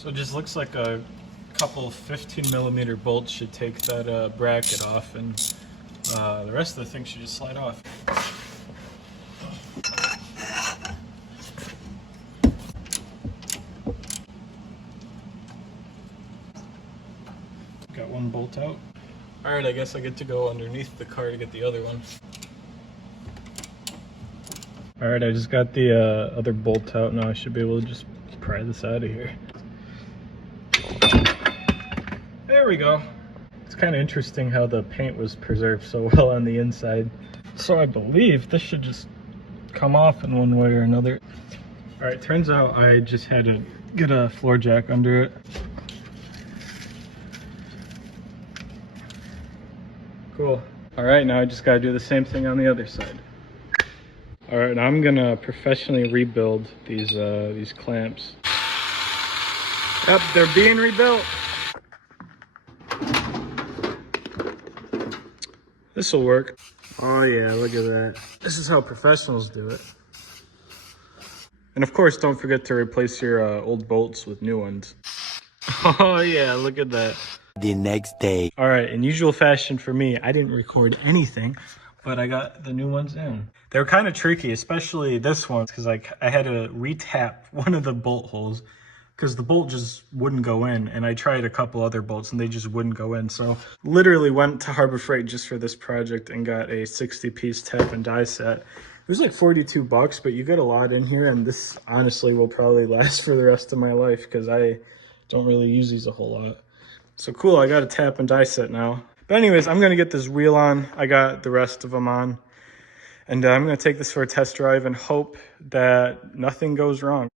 So it just looks like a couple 15mm bolts should take that bracket off, and the rest of the thing should just slide off. Got one bolt out. Alright, I guess I get to go underneath the car to get the other one. Alright, I just got the other bolt out. Now I should be able to just pry this out of here. There we go. It's kind of interesting how the paint was preserved so well on the inside. So I believe this should just come off in one way or another. Alright, turns out I just had to get a floor jack under it. Cool. Alright, now I just gotta do the same thing on the other side. Alright, now I'm gonna professionally rebuild these clamps. Yep, they're being rebuilt. This will work. Oh yeah, look at that. This is how professionals do it. And of course, don't forget to replace your old bolts with new ones. Oh yeah, look at that. The next day. All right, in usual fashion for me, I didn't record anything, but I got the new ones in. They were kind of tricky, especially this one, because I had to re-tap one of the bolt holes because the bolt just wouldn't go in, and I tried a couple other bolts and they just wouldn't go in. So literally went to Harbor Freight just for this project and got a 60-piece tap and die set. It was like 42 bucks, but you get a lot in here, and this honestly will probably last for the rest of my life because I don't really use these a whole lot. So cool, I got a tap and die set now. But anyways, I'm gonna get this wheel on. I got the rest of them on. And I'm gonna take this for a test drive and hope that nothing goes wrong.